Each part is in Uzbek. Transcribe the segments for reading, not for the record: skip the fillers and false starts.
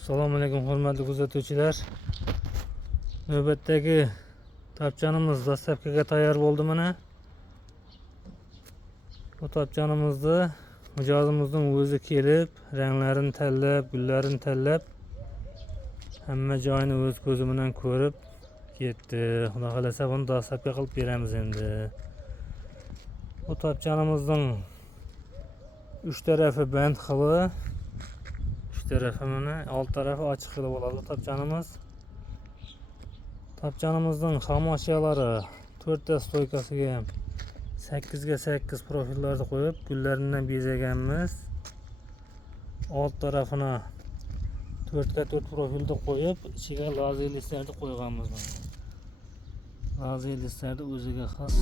Assalomu alaykum hurmatli kuzatuvchilar. Navbatdagi tapchanimiz dastavkaga tayyor bo'ldi mana. Bu tapchanimizni mijozimizning o'zi kelib, ranglarini tanlab, gullarini tanlab, hamma joyini o'z ko'zi bilan ko'rib ketdi. Xudo xolasa buni dastavka qilib beramiz endi. Bu tapchanimizning 3 tarafi band xili, tarafı mana alt tarafı açık qilib oladi tapchanimiz. Tapchanimizning ham ashyolari 4 ta stoykasiga 8 ga 8 profillarni qo'yib, gullaridan bezaganmiz. Alt tarafına 4 ga 4 profilni qo'yib, ichiga lazer listlarni qo'yganmiz. Lazer listlarni o'ziga xos.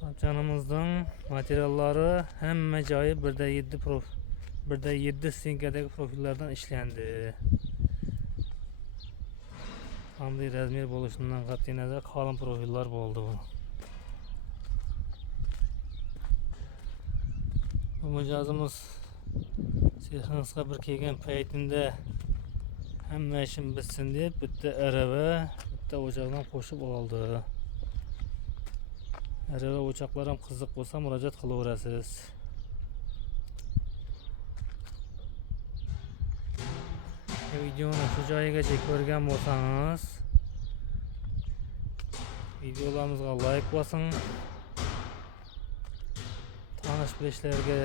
Tapchanimizning materiallari hamma joyi 1/7 sinkadagi profillardan ishlandi. Qanday razmer bo'lishidan qat'iy nazar qalin profillar bo'ldi bu. Bu mijozimiz seximizga bir kelgan paytida hamma ishim bitsin deb bitta arava, bitta o'choqdan qo'shib oldi. Arava o'choqlar ham qiziq bo'lsa murojaat qilaverasiz. Videoni shu joyigacha ko'rgan bo'lsangiz, videolarimizga like bosing. Tanish bilishlarga,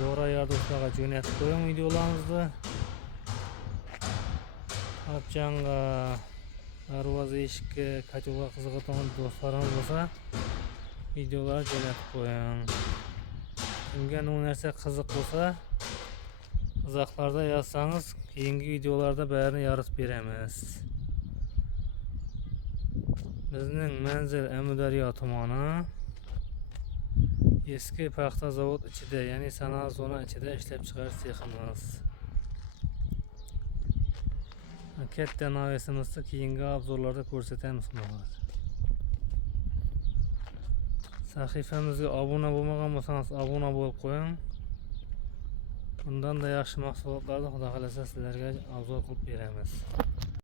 do'ra do'stlarga jo'natib qo'ying videolarimizni. Tapchanga, darvoza eshikka, kotyoga qiziqadigan do'stlarimiz bo'lsa, videolar jo'natib qo'ying. Kimga bu narsa qiziq bo'lsa, izohlarda yozsangiz, keyingi videolarda barini yoritib beramiz. Bizning manzil Amudaryo tumani. Eski paxta zavod ichida, ya'ni sanoat zona ichida ishlab chiqarish seximiz. Katta navisimizni keyingi obzorlarda ko'rsatamiz. Sahifamizga obuna bo'lmagan bo'lsangiz, obuna bo'lib qo'ying. Bundan da yaxshi mahsulotlarni Xudo xolasa sizlarga obzor qilib beramiz.